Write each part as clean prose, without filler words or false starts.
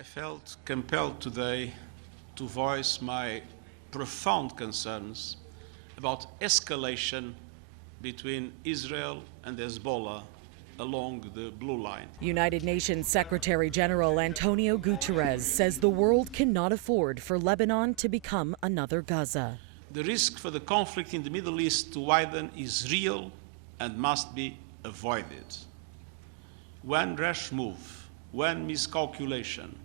I felt compelled today to voice my profound concerns about escalation between Israel and Hezbollah along the Blue Line. United Nations Secretary General Antonio Guterres says the world cannot afford for Lebanon to become another Gaza. The risk for the conflict in the Middle East to widen is real and must be avoided. One rash move, one miscalculation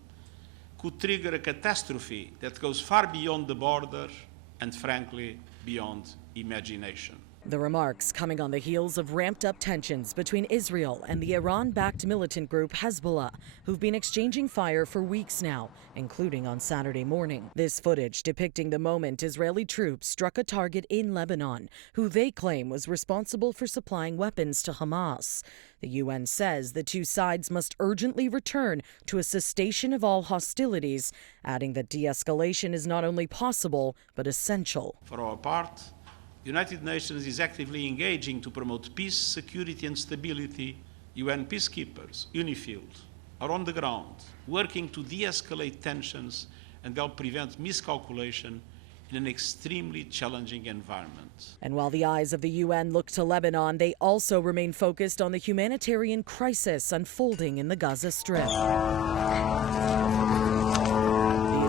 could trigger a catastrophe that goes far beyond the border and, frankly, beyond imagination. The remarks coming on the heels of ramped-up tensions between Israel and the Iran-backed militant group Hezbollah, who've been exchanging fire for weeks now, including on Saturday morning. This footage depicting the moment Israeli troops struck a target in Lebanon, who they claim was responsible for supplying weapons to Hamas. The UN says the two sides must urgently return to a cessation of all hostilities, adding that de-escalation is not only possible, but essential. For our part, the United Nations is actively engaging to promote peace, security and stability. UN peacekeepers, UNIFIL, are on the ground, working to de-escalate tensions and help prevent miscalculation in an extremely challenging environment. And while the eyes of the UN look to Lebanon, they also remain focused on the humanitarian crisis unfolding in the Gaza Strip. The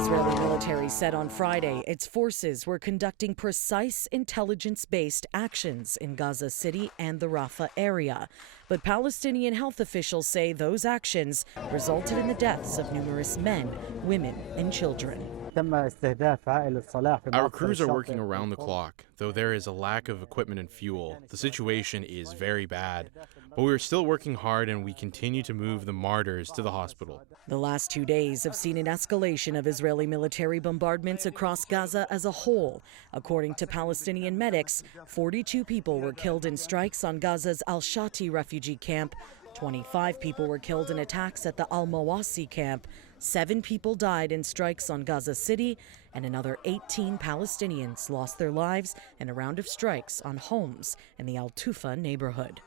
Israeli military said on Friday its forces were conducting precise intelligence-based actions in Gaza City and the Rafah area. But Palestinian health officials say those actions resulted in the deaths of numerous men, women, and children. Our crews are working around the clock. Though there is a lack of equipment and fuel, the situation is very bad. But we are still working hard and we continue to move the martyrs to the hospital. The last 2 days have seen an escalation of Israeli military bombardments across Gaza as a whole. According to Palestinian medics, 42 people were killed in strikes on Gaza's Al-Shati refugee camp. 25 people were killed in attacks at the Al-Mawasi camp. 7 people died in strikes on Gaza City, and another 18 Palestinians lost their lives in a round of strikes on homes in the Al-Tufa neighborhood.